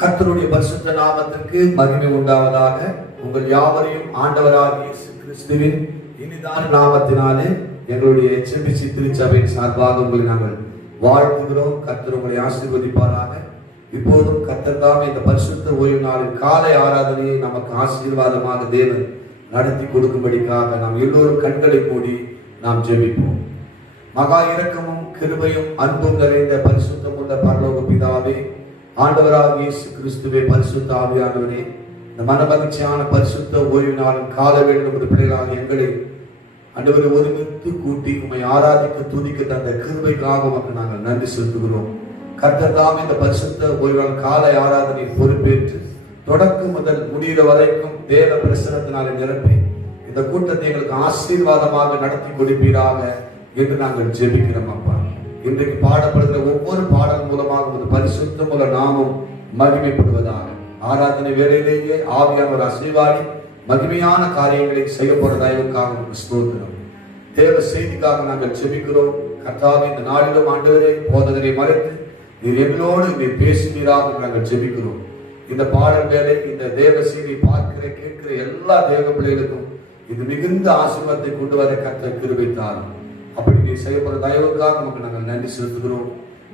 கர்த்தருடைய பரிசுத்த நாமத்திற்கு மகிமை உண்டாவதாக. உங்கள் யாவரையும் ஆண்டவராகிய இயேசு கிறிஸ்துவின் இனிதான நாமத்தினாலே எங்களுடைய HMBC திருச்சபையின் சார்பாக உங்களை நாங்கள் வாழ்த்துகிறோம். கர்த்தர் உங்களை ஆசீர்வதிப்பாராக. இப்போதும் கர்த்தர் தாமே இந்த பரிசுத்த ஓய்வு நாளின் காலை ஆராதனையை நமக்கு ஆசீர்வாதமாக தேவன் நடத்தி கொடுக்கும்படிக்காக நாம் எல்லோரும் கண்களை மூடி நாம் ஜெபிப்போம். மகா இரக்கமும் கிருபையும் அன்பும் நிறைந்த பரிசுத்தமுள்ள பரலோக பிதாவே, ஆண்டவராகிய இயேசு கிறிஸ்துவே, பரிசுத்த ஆவியானவரே, இந்த மனமகிழ்ச்சியான பரிசுத்த ஓய்வு நாளின் கால வேண்டும் பிள்ளைகளாக எங்களை ஆண்டவரை ஒருமித்து கூட்டி உம்மை ஆராதிக்க துதிக்க தந்த கிருபைக்காக உமக்கு நாங்கள் நன்றி செலுத்துகிறோம். கர்த்தர் தாம் இந்த பரிசுத்த ஓய்வு நாள் காலை ஆராதனை பொறுப்பேற்று தொடக்கம் முதல் முடிகிற வரைக்கும் தேவ பிரசனத்தினாலே நிரப்பி இந்த கூட்டத்தை எங்களுக்கு ஆசீர்வாதமாக நடத்தி கொடுப்பீராக என்று நாங்கள் ஜெபிக்கிறோம். அப்பா, இன்றைக்கு பாடப்படுகிற ஒவ்வொரு பாடல் மூலமாக ஒரு பரிசுத்தம் உள்ள நாமம் மகிமைப்படுவதாக. ஆராதனை வேளையிலேயே ஆவியானவர் அசைவாடி மகிமையான காரியங்களை செய்யப்போற தயவுக்காக ஸ்தோத்திரம். தேவ செய்திக்காக நாங்கள் ஜெபிக்கிறோம். கர்த்தாவே, இந்த நாளிலும் ஆண்டவரே போதகரை மறைத்து நீர் எங்களோடு நீர் பேசுவீராக நாங்கள் ஜெபிக்கிறோம். இந்த பாடல் வேலை, இந்த தேவ செய்தி பார்க்கிற கேட்கிற எல்லா தேவ பிள்ளைகளுக்கும் இது மிகுந்த ஆசீர்வாதத்தை கொண்டு வர கர்த்தர் கிருபைத்தாரும். அப்படி நீ செய்யப்படுற தயவுக்காக நமக்கு நாங்கள் நன்றி செலுத்துகிறோம்.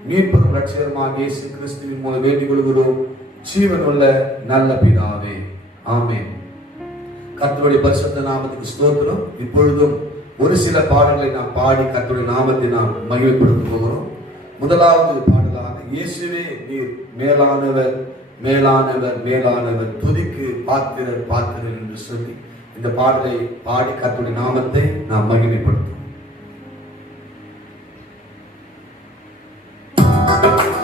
மீட்பெரும் ரட்சகருமாகிய இயேசு கிறிஸ்துவின் மூலம் வேண்டிக் கொள்கிறோம், ஜீவனுள்ள நல்ல பிதாவே, ஆமென். கர்த்தருடைய பரிசுத்த நாமத்துக்கு ஸ்தோத்திரம். இப்பொழுதும் ஒரு சில பாடல்களை நாம் பாடி கர்த்தருடைய நாமத்தை நாம் மகிமைப்படுத்த போகிறோம். முதலாவது பாடலாக இயேசுவே நீர் மேலானவர், மேலானவர், மேலானவர், துதிக்கு பாத்திரர், பாத்திரர் என்று சொல்லி இந்த பாடலை பாடி கர்த்தருடைய நாமத்தை நாம் மகிமைப்படுத்தும். Thank you.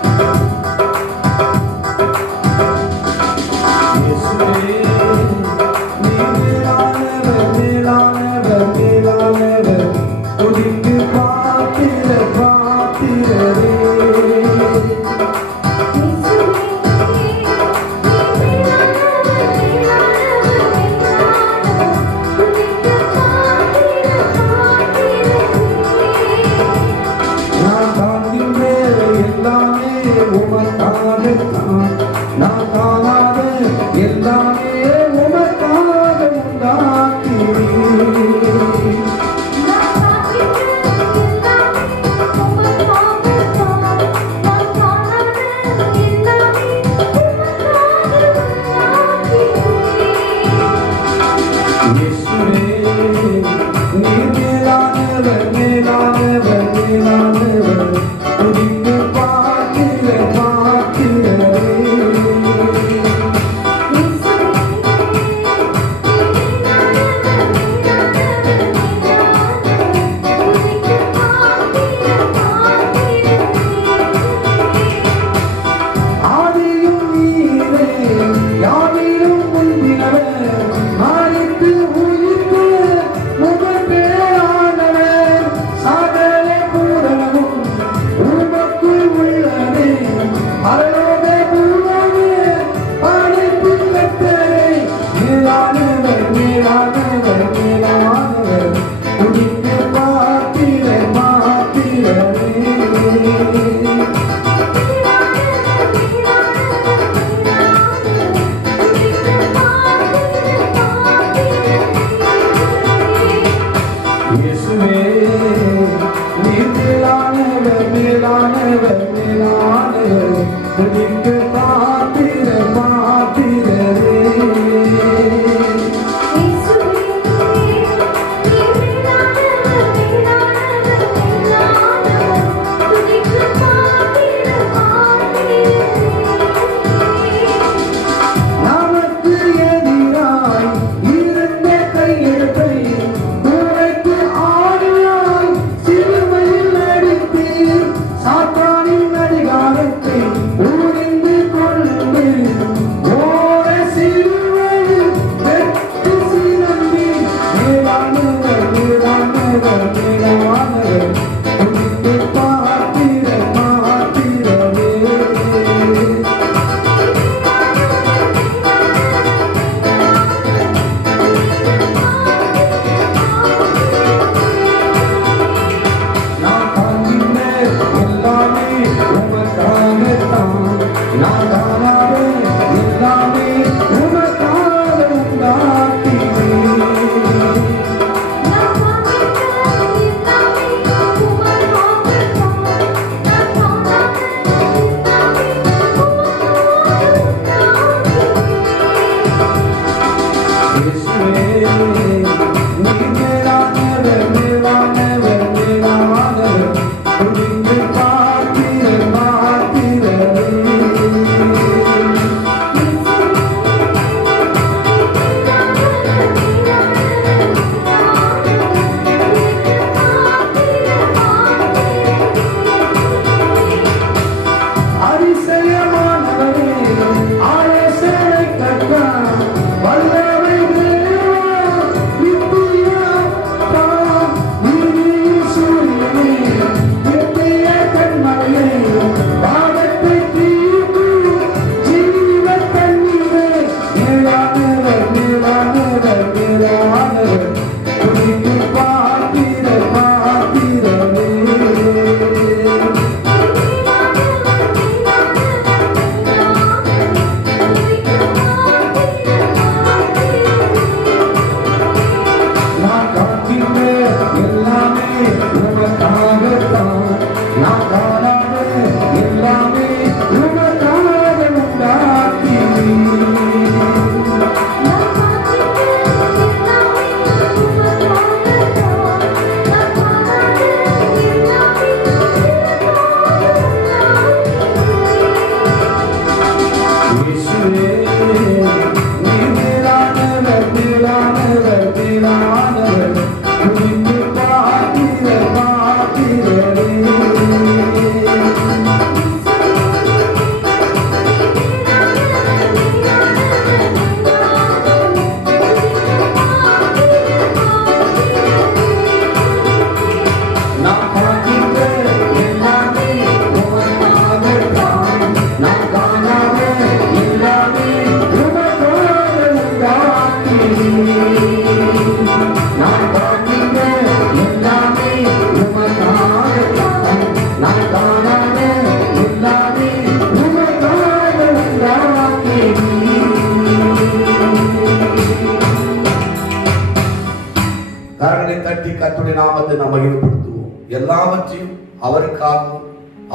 கர்த்தருடைய நாமத்தை நாம் மகிமைப்படுத்துவோம். எல்லாவற்றையும் அவருக்காகவும்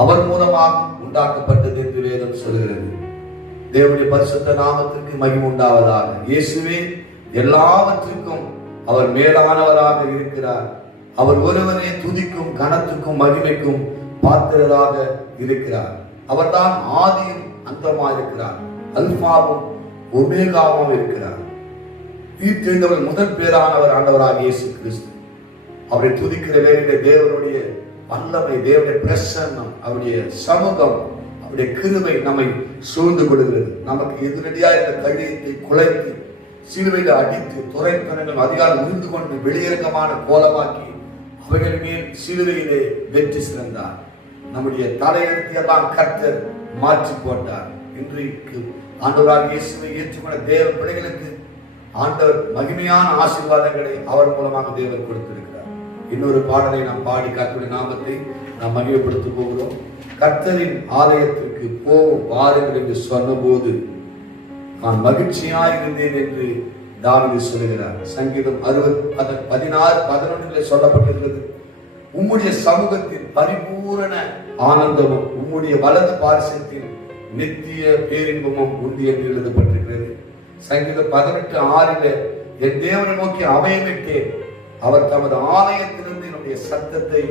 அவர் மூலமாக உண்டாக்கப்பட்டது என்று வேதம் சொல்கிறது. தேவனுடைய பரிசுத்த நாமத்திற்கு மகிமை உண்டாவதாக. இயேசுவே எல்லாவற்றிற்கும் அவர் மேலானவராக இருக்கிறார். அவர் ஒருவனே துதிக்கும் கனத்துக்கும் மகிமைக்கும் பாத்திரராக இருக்கிறார். அவர்தான் ஆதியும் அந்தமா இருக்கிறார், அல்பாவும் ஒமேகாவும் இருக்கிறார். உயிர்த்தெழுந்தவர் முதல் பேரானவர் ஆண்டவராக இயேசு கிறிஸ்து. அவரை துதிக்கிற வேலையிலே தேவனுடைய வல்லமை, தேவனுடைய பிரசன்னம், அவருடைய சமூகம், அவருடைய கிருபை நம்மை சூழ்ந்து கொள்கிறது. நமக்கு எதிரடியாக இந்த கையத்தை குலைத்து சிலுவையில் அடித்து துரைத்தனங்கள் அதிகாரம் உறிந்து கொண்டு வெளியிறக்கமான கோலமாக்கி அவைகள் மேல் சிலுவையிலே வெற்றி சிறந்தார். நம்முடைய தலையெழுத்தை எல்லாம் கர்த்தர் மாற்றி போட்டார். இன்றைக்கு ஆண்டவராக இயேசுவை ஏற்றுக்கொண்ட தேவ பிள்ளைகளுக்கு ஆண்டவர் மகிமையான ஆசீர்வாதங்களை அவர் மூலமாக தேவன் கொடுத்திருக்கிறார். இன்னொரு பாடலை நாம் பாடி கர்த்தருடைய நாமத்தை நாம் மகிமைப்படுத்த போகிறோம். கர்த்தரின் ஆலயத்திற்கு போவோம் வாருங்கள் என்று சொன்னபோது நான் மகிழ்ச்சியாயிருந்தேன் என்று தாவீது சொல்கிறார். சங்கீதம் 16:11 சொல்லப்பட்டிருக்கிறது, உம்முடைய சமூகத்தின் பரிபூரண ஆனந்தமும் உம்முடைய வலது பாரிசத்தின் நித்திய பேரின்பமும் உண்டு என்று எழுதப்பட்டிருக்கிறது. சங்கீதம் 18:6 என் தேவனை நோக்கி அபயமிட்டேன், அவர் தமது ஆலயத்திலிருந்து என்னுடைய சத்தத்தை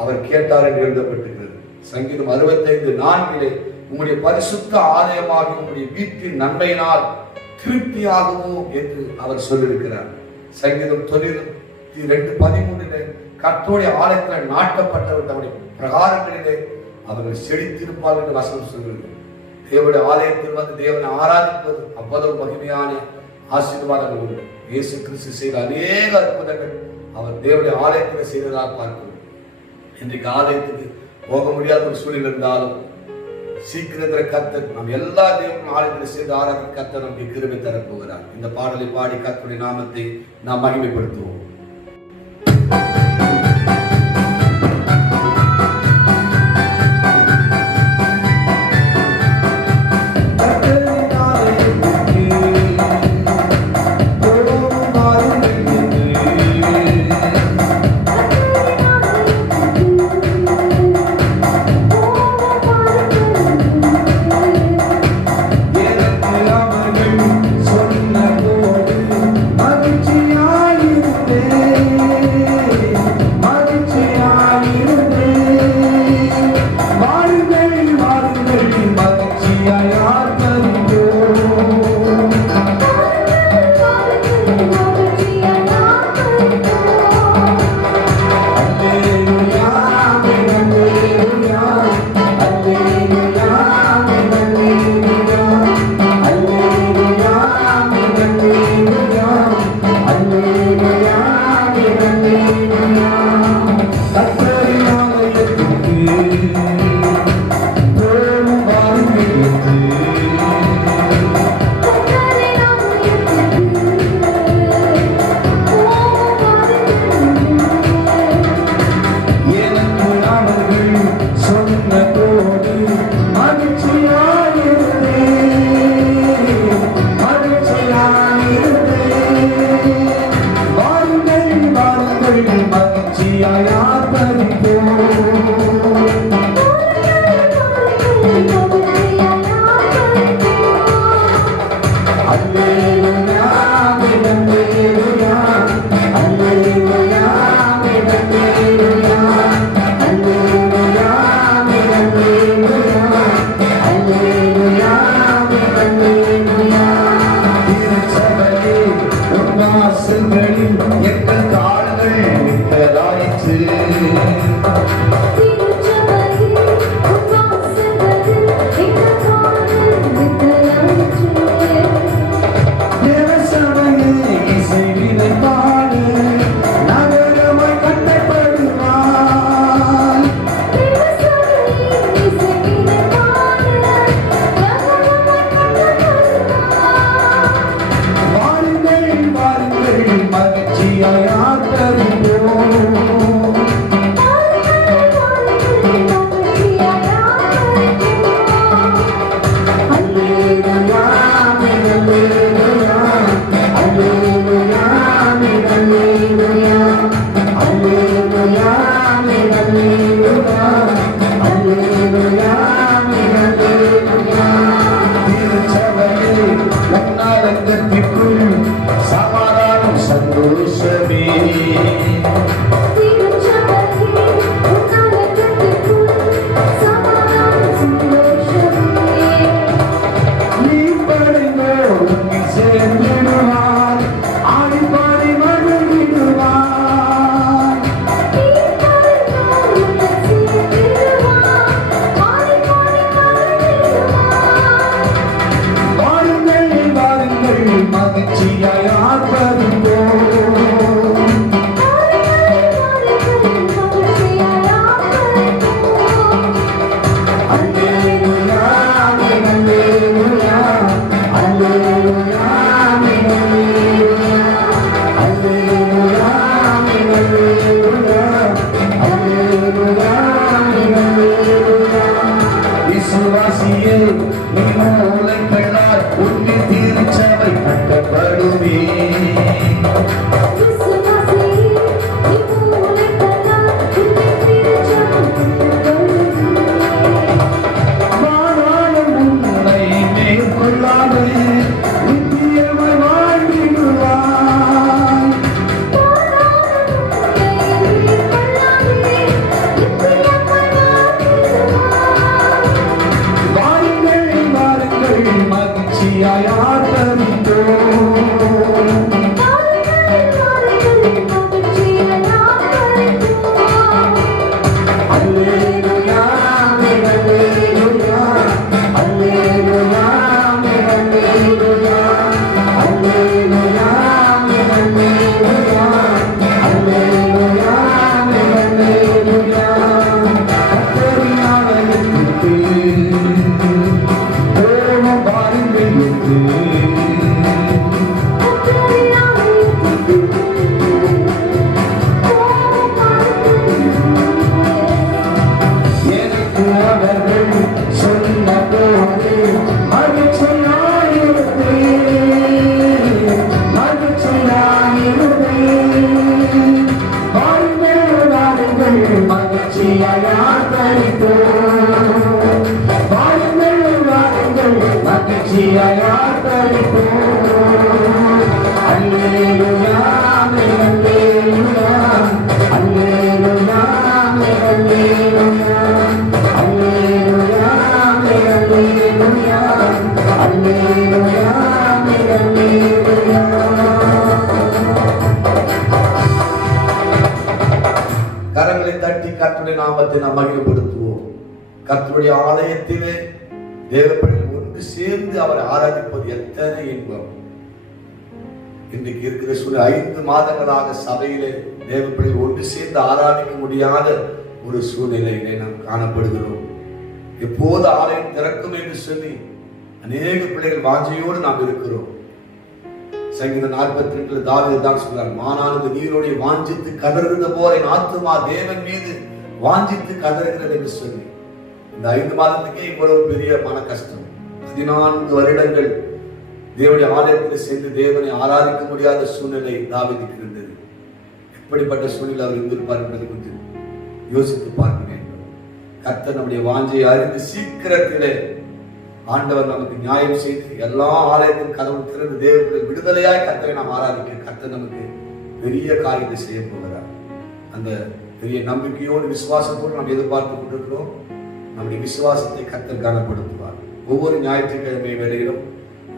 அவர் கேட்டார் என்று எழுதப்பட்டிருக்கிறது. சங்கீதம் 65:4 உம்முடைய பரிசுத்த ஆலயமாக உம்முடைய வீட்டின் நன்மையினால் திருப்தியாகுவோம் என்று அவர் சொல்லியிருக்கிறார். சங்கீதம் 92:13 கர்த்தருடைய ஆலயத்தில் நாட்டப்பட்டவர் தம்முடைய பிரகாரங்களிலே அவர்கள் செழித்திருப்பார்கள் என்று வசனம் சொல்கிறது. தேவனுடைய ஆலயத்தில் வந்து தேவனை ஆராதிப்பது அவ்வளவு மகிமையான ஆசீர்வாதங்கள் உண்டு. இயேசு கிறிஸ்து செய்த அநேக அற்புதங்கள் அவர் தேவனுடைய ஆலயத்தில் செய்ததாக பார்க்கிறோம். இன்றைக்கு ஆலயத்துக்கு போக முடியாத ஒரு சூழல் இருந்தாலும் சீக்கிரத்தில் கர்த்தர் நாம் எல்லா தேவனும் ஆலயத்தில் செய்து ஆராய்ச்சி கர்த்தர் நமக்கு கிருபை தரப் போகிறார். இந்த பாடலை பாடி கர்த்தருடைய நாமத்தை நாம் மகிமைப்படுத்துவோம். சொன்ன போது மகிழ்ச்சியாயிருந்தேன். நீ மூளைகளால் உன்னை திருச்சபை கட்டப்படுமே. கரங்களை தட்டி கர்த்தருடைய நாமத்தை நாம் மகிமைப்படுத்துவோம். கர்த்தருடைய ஆலயத்திலே தேவப்பிள்ளைகள் ஒன்று சேர்ந்து அவரை ஆராதிப்பது எத்தனை இன்பம். இன்றைக்கு இருக்கிற சூழ்நிலை 5 மாதங்களாக சபையிலே தேவப்பிள்ளைகள் ஒன்று சேர்ந்து ஆராதிக்க முடியாத ஒரு சூழ்நிலையிலே நாம் காணப்படுகிறோம். எப்போது ஆலயம் திறக்கும் என்று சொல்லி அநேக பிள்ளைகள் வாஞ்சையோடு நாம் இருக்கிறோம். சங்கீதம் 42 தாவீது தான் சொல்றார், மானானது நீரோடைய வாஞ்சித்து கதறுகிறது போல என் ஆத்துமா தேவன் மீது வாஞ்சித்து கதறுகிறது என்று சொல்லி இந்த 5 மாதத்துக்கே இவ்வளவு பெரிய மன கஷ்டம். 14 வருடங்கள் தேவனுடைய ஆலயத்தில் சென்று தேவனை ஆராதிக்க முடியாத சூழ்நிலை தாவீதுக்கு இருந்தது. எப்படிப்பட்ட சூழ்நிலை அவர் இருந்திருப்பார் என்பதை கொஞ்சம் யோசித்து பார்க்க வேண்டும். கர்த்தர் நம்முடைய வாஞ்சையை அறிந்து சீக்கிரத்திலே ஆண்டவர் நமக்கு நியாயம் செய்து எல்லா ஆலயத்தின் கதவு திறந்து தேவனுடைய விடுதலையாய் கர்த்தரை நாம் ஆராதிக்க கர்த்தர் நமக்கு பெரிய காரியத்தை செய்ய போகிறார். அந்த பெரிய நம்பிக்கையோடு விசுவாசத்தோடு நாம் எதிர்பார்த்து கொண்டிருக்கிறோம். நம்முடைய விசுவாசத்தை கர்த்தர் கனப்படுத்துவார். ஒவ்வொரு ஞாயிற்றுக்கிழமை வேளையிலும்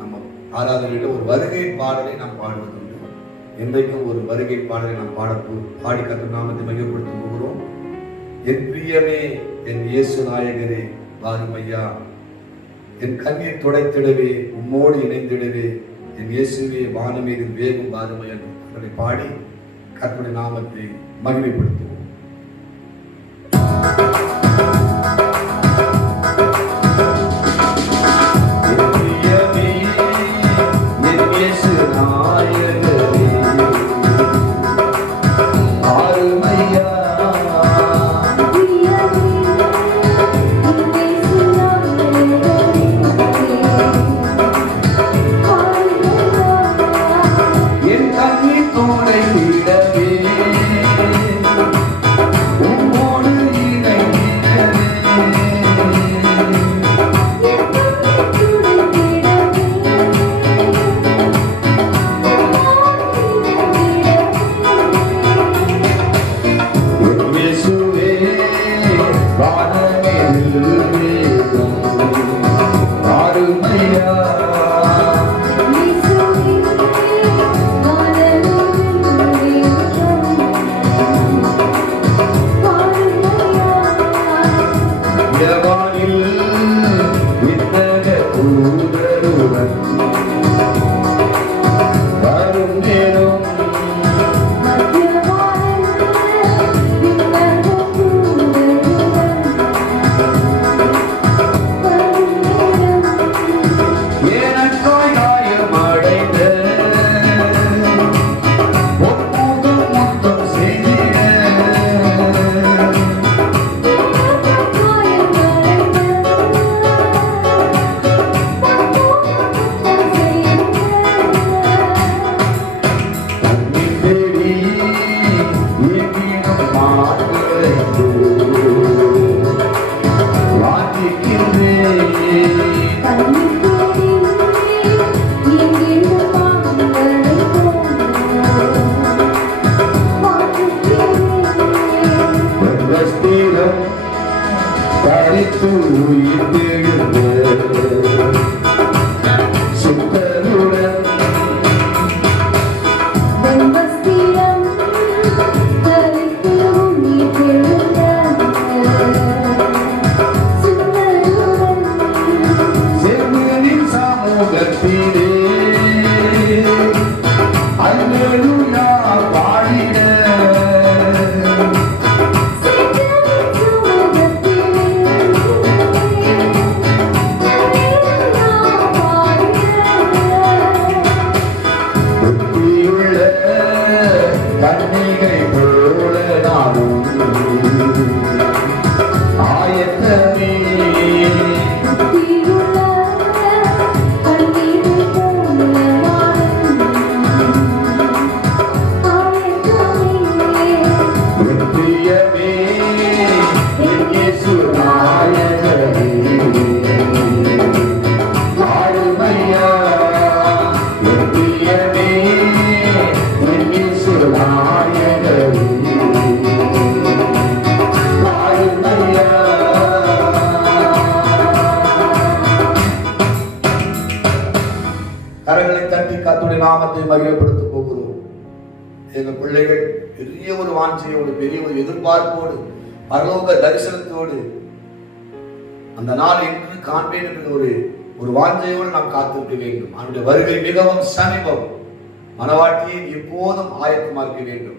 நம்ம ஆராதனையில ஒரு வருகை பாடலை நாம் பாடுவதுண்டு. என்றைக்கும் ஒரு வருகை பாடலை நாம் பாடி கர்த்தர் நாமத்தை மையப்படுத்த போகிறோம். என் பிரியமே என் இயேசு நாயகரே வாரும் ஐயா, என் கண்ணீர் துடைத்திடவே உம்மோடு இணைந்திடவே என் இயேசுவே வானமீதில் வேகும் வாருமையன் அவரை பாடி கர்த்தருடைய நாமத்தை மகிமைப்படுத்துவோம். என் கண்ணீர் துடைத்திடவே சமூகத்திலே அல்லேலூயா பாடிட புத்தியுள்ள கன்னிகை போல நாமும் ஆயத்தமே கரங்களை தட்டி கர்த்தருடைய நாமத்தை மகிமைப்படுத்த போகிறோம். எங்கள் பிள்ளைகள் பெரிய ஒரு வாஞ்சையோடு, பெரிய ஒரு எதிர்பார்ப்போடு, பரலோக தரிசனத்தோடு அந்த நாள் என்று காண்பேன் என்ற ஒரு வாஞ்சையோடு நாம் காத்திருக்க வேண்டும். அவனுடைய வருகை மிகவும் சமீபம். மனவாட்டியை எப்போதும் ஆயத்தமாக்க வேண்டும்.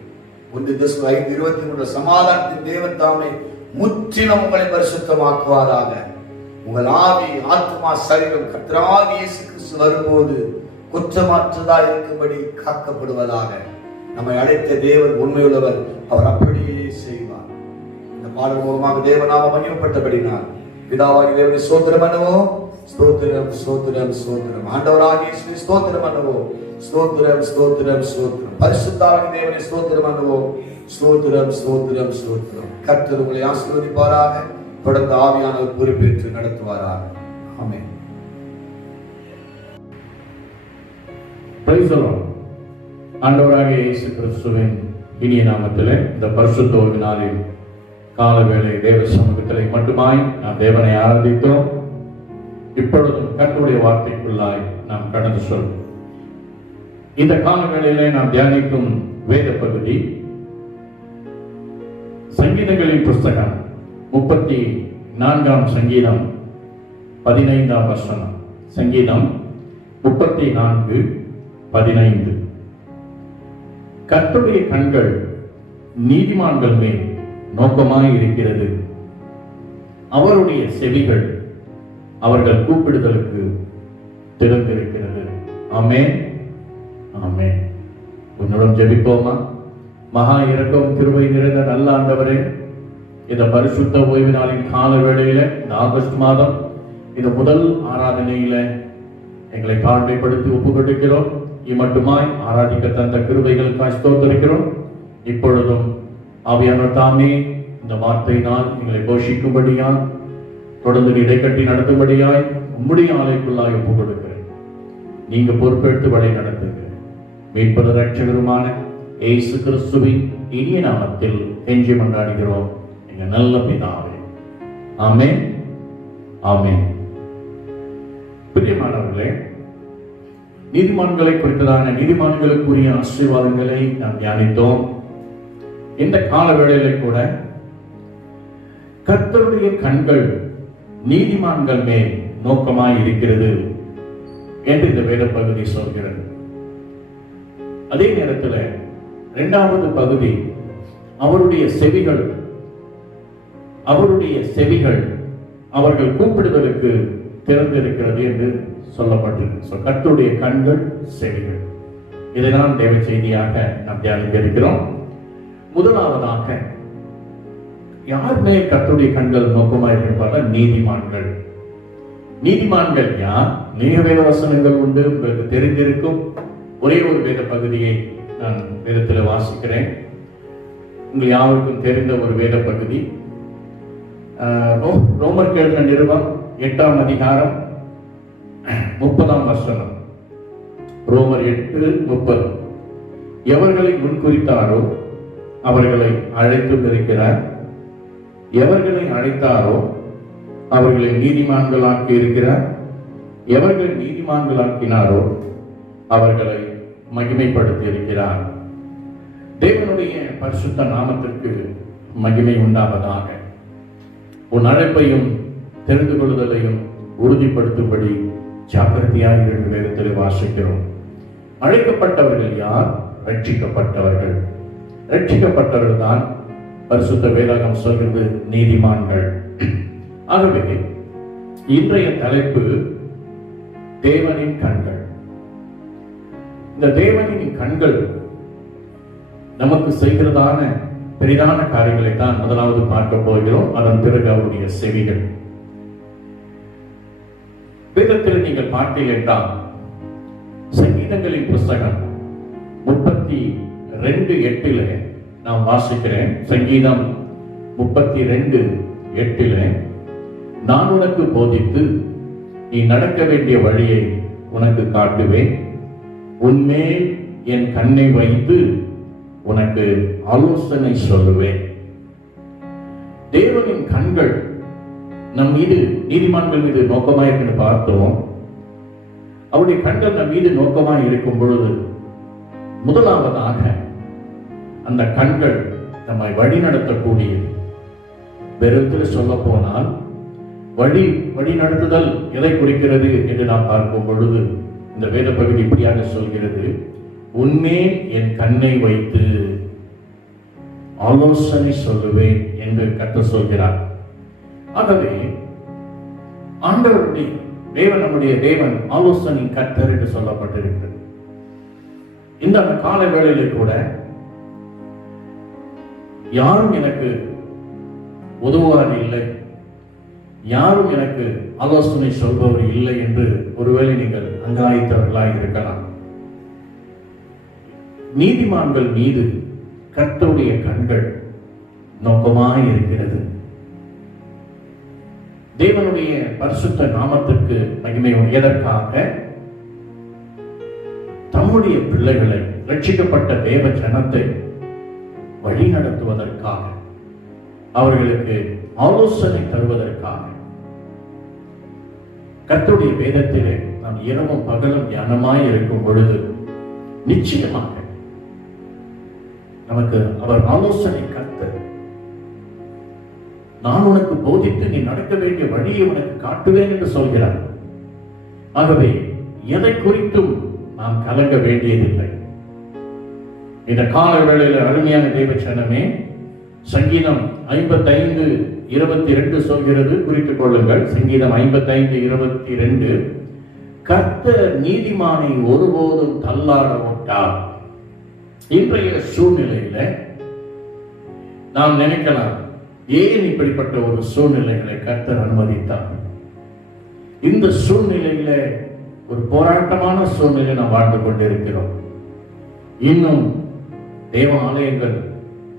1 Thessalonians 5:23 சமாதானத்தின் தேவன் தாமே முற்றிலும் உங்களை பரிசுத்தமாக்குவாராக. உங்கள் ஆவி, ஆத்மா, சரீரம் கர்த்தராகிய இயேசு கிறிஸ்து வரும்போது குற்றமற்றதாய் இருக்கும்படி காக்கப்படுவதாக. நம்மை அழைத்த தேவன் உண்மையுள்ளவர். அவர் அப்படியே செய்வார். இந்த பாடல் மூலமாக தேவநாமம் மகிமைப்பட்டபடினால் பிதாவாகிய தேவனை ஸ்தோத்திரம் பண்ணுவோம். ஸ்தோத்திரம் ஸ்தோத்திரம் ஸ்தோத்திரம். ஆண்டவராகிய இயேசுவை ஸ்தோத்திரம் பண்ணுவோம். ஸ்தோத்திரம் ஸ்தோத்திரம் ஸ்தோத்திரம். பரிசுத்தராகிய தேவனை ஸ்தோத்திரம் பண்ணுவோம். ஸ்தோத்திரம் ஸ்தோத்திரம் ஸ்தோத்திரம். கர்த்தர் உங்களை ஆசீர்வதிப்பாராக. தொடர்ந்து ஆவியானவர் பொறுப்பேற்று நடத்துவாராக. ஆமென். Praise the Lord. ஆண்டவராகிய இயேசு கிறிஸ்துவின் இனிய நாமத்திலே இந்த பரிசுத்த ஓய்வு நாளில் காலவேளை தேவ சமூகத்திலே மட்டுமாய் நாம் தேவனை ஆராதித்தோம். இப்பொழுதும் கர்த்தருடைய வார்த்தைக்குள்ளாய் நாம் கடந்து செல்வோம். இந்த காலவேளையிலே நாம் தியானிக்கும் வேத பகுதி சங்கீதங்களின் புஸ்தகம் 34 சங்கீதம் 15 வசனம். சங்கீதம் 34:15. கர்த்தருடைய கண்கள் நீதிமான்கள் மேல் நோக்கமாய் இருக்கிறது, அவருடைய செவிகள் அவர்கள் கூப்பிடுதலுக்கு திறந்திருக்கிறது. ஆமென், ஆமென். உன்னுடன் ஜெபிப்போமா? மகா இரக்கம் கிருபை நிறைந்த நல்ல ஆண்டவரே, இந்த பரிசுத்த ஓய்வு நாளின் கால வேளையில இந்த ஆகஸ்ட் மாதம் இந்த முதல் ஆராதனையில எங்களை தாழ்மைப்படுத்தி ஒப்பு கொடுக்கிறோம். இம்மட்டுமாய் ஆராதிக்க தந்த கிருபைகளுக்காக ஸ்தோத்திரிக்கிறோம். இப்பொழுதும் ஆவியானவர் தாமே இந்த வார்த்தையினால் எங்களை போஷிக்கும்படியாய், தொடர்ந்து இடைக்கட்டி நடத்தும்படியாய் உம்முடைய ஆலைக்குள்ளாய் ஒப்பு கொடுக்கிறேன். நீங்க பொறுப்பெடுத்து வழி நடத்துங்க. மீட்பர் ரட்சகருமான இயேசு கிறிஸ்துவின் இனிய நாமத்தில் கெஞ்சி மன்றாடுகிறோம் எங்க நல்ல பிதாவே. ஆமென், ஆமென். பிரியமானவர்களே, நீதிமான்களை குறித்ததான நீதிமான்களுக்குரிய ஆசீர்வாதங்களை நாம் தியானித்தோம். இந்த கால வேளையில கூட கர்த்தருடைய கண்கள் நீதிமான்கள் மேல் நோக்கமாய் இருக்கிறது என்று இந்த வேத பகுதி சொல்கிறது. அதே நேரத்தில் 2வது பகுதி அவருடைய செவிகள் அவர்கள் கூப்பிடுவதற்கு திறந்திருக்கிறது என்று சொல்லப்பட்டிருக்கு. கர்த்தருடைய கண்கள், செவிகள், இதை நான் தேவ செய்தியாக நாம் தியானிக்க இருக்கிறோம். முதலாவதாக யார் மேல் கர்த்தருடைய கண்கள் நோக்கமாக இருப்பார்கள்? நீதிமான்கள். நீதிமான்கள் யார்? அநேக வேத வசனங்கள் உண்டு, உங்களுக்கு தெரிந்திருக்கும். ஒரே ஒரு வேத பகுதியை நான் வேதத்தில் வாசிக்கிறேன். உங்கள் யாருக்கும் தெரிந்த ஒரு வேத பகுதி, ரோமர் எழுதின நிருபம் 8ஆம் அதிகாரம் 30ஆம் வசனம். ரோமர் 8:30. எவர்களை முன்குறித்தாரோ அவர்களை அழைத்தும் இருக்கிறார், எவர்களை அழைத்தாரோ அவர்களை நீதிமான்களாக்கி இருக்கிறார், எவர்களை நீதிமான்களாக்கினாரோ அவர்களை மகிமைப்படுத்தி இருக்கிறார். தேவனுடைய பரிசுத்த நாமத்திற்கு மகிமை உண்டாவதாக. உன் அழைப்பையும் தெரிந்து கொள்ளுதலையும் உறுதிப்படுத்தும்படி ஜாக்கிரதையாக இரண்டு வேதத்தில் வாசிக்கிறோம். அழைக்கப்பட்டவர்கள் யார்? ரட்சிக்கப்பட்டவர்கள். ரட்சிக்கப்பட்டவர்கள் தான் பரிசுத்த வேதாகம் சொல்கிறது நீதிமான்கள். ஆகவே இன்றைய தலைப்பு தேவனின் கண்கள். இந்த தேவனின் கண்கள் நமக்கு செய்கிறதான பெரிதான காரியங்களை தான் முதலாவது பார்க்க போகிறோம். அதன் பிறகு அவருடைய செவிகள். வேதத்தில் நீங்கள் பார்த்தீர்கள் என்றால் சங்கீதங்களின் புஸ்தகம் 32:8 நான் வாசிக்கிறேன். சங்கீதம் 32:8 நான் உனக்கு போதித்து நீ நடக்க வேண்டிய வழியை உனக்கு காட்டுவேன், உன்மேல் என் கண்ணை வைத்து உனக்கு ஆலோசனை சொல்லுவேன். தேவனின் கண்கள் நம் மீது, நீதிமான்கள் மீது நோக்கமாய் என்று பார்த்தோம். அவருடைய கண்கள் நம் மீது நோக்கமாய் இருக்கும் பொழுது முதலாவதாக அந்த கண்கள் நம்மை வழி நடத்தக்கூடியது. வெறுத்தில் சொல்ல போனால் வழி நடத்துதல் எதை குறிக்கிறது என்று நாம் பார்க்கும் பொழுது இந்த வேத பகுதி இப்படியாக சொல்கிறது, உன்மேல் என் கண்ணை வைத்து ஆலோசனை சொல்லுவேன் என்று கர்த்தர் சொல்கிறார். ஆகவே ஆண்டவருடைய தேவன், நம்முடைய தேவன் ஆலோசனை கர்த்தர் என்று சொல்லப்பட்டிருக்கிறது. இந்த கால வேளையில் கூட யாரும் எனக்கு உதவுவார் இல்லை, யாரும் எனக்கு ஆலோசனை சொல்பவர் இல்லை என்று ஒருவேளை நீங்கள் அங்காய்த்தவர்களாக இருக்கலாம். நீதிமான்கள் மீது கர்த்தருடைய கண்கள் நோக்கமாக இருக்கிறது. தேவனுடைய பரிசுத்த நாமத்திற்கு மகிமை எதற்காக? தம்முடைய பிள்ளைகளை, ரட்சிக்கப்பட்ட தேவ ஜனத்தை வழி நடத்துவதற்காக, அவர்களுக்கு ஆலோசனை தருவதற்காக. கர்த்தருடைய வேதத்திலே நாம் இரவும் பகலும் தியானமாய் இருக்கும் பொழுது நிச்சயமாக நமக்கு அவர் ஆலோசனை கர்த்தர். நான் உனக்கு போதித்து நீ நடக்க வேண்டிய வழியை உனக்கு காட்டுவேன் என்று சொல்கிறார். ஆகவே எதை குறித்தும் நாம் கலங்க வேண்டியதில்லை. இந்த கால வேளையில் அருமையான தேவ ஜனமே, சங்கீதம் 55:22 சொல்கிறது, குறித்துக் கொள்ளுங்கள். சங்கீதம் 55:22, கர்த்தர் நீதிமானை ஒருபோதும் தள்ளாட மாட்டார். இன்றைய சூழ்நிலையில நாம் நினைக்கலாம், ஏன் இப்படிப்பட்ட ஒரு சூழ்நிலைகளை கர்த்தர் அனுமதித்தார்? இந்த சூழ்நிலையில ஒரு போராட்டமான சூழ்நிலை நாம் வாழ்ந்து கொண்டிருக்கிறோம். இன்னும் தேவ ஆலயங்கள்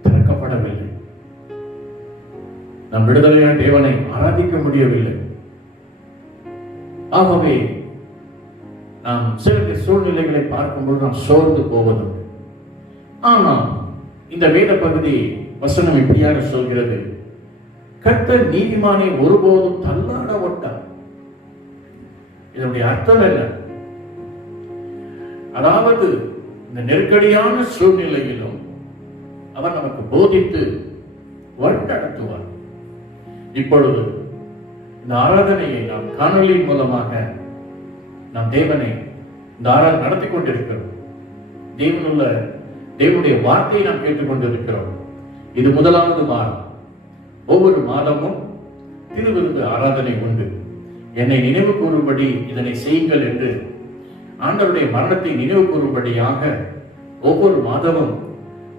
திறக்கப்படவில்லை. நம் விடுதலையான தேவனை ஆராதிக்க முடியவில்லை. ஆகவே நாம் சில சூழ்நிலைகளை பார்க்கும்போது நாம் சோர்ந்து போவதும். ஆனால் இந்த வேத பகுதி வசனம் இப்படியாக சொல்கிறது, கர்த்தர் நீதிமானை ஒருபோதும் தள்ளாட மாட்டார். இதனுடைய அர்த்தம் என்ன? அதாவது இந்த நெருக்கடியான சூழ்நிலையிலும் அவர் நமக்கு போதித்து வழிநடத்துவார். இப்பொழுது இந்த ஆராதனையை நாம் காணொலி மூலமாக நாம் தேவனை இந்த ஆராதனை நடத்தி கொண்டிருக்கிறோம். தேவனுடைய வார்த்தையை நாம் கேட்டுக்கொண்டிருக்கிறோம். இது முதலாவது வாரம். ஒவ்வொரு மாதமும் திருவிருந்து ஆராதனை உண்டு. என்னை நினைவு கூறும்படி இதனை செய்யுங்கள் என்று ஆண்டவருடைய மரணத்தை நினைவு கூறும்படியாக ஒவ்வொரு மாதமும்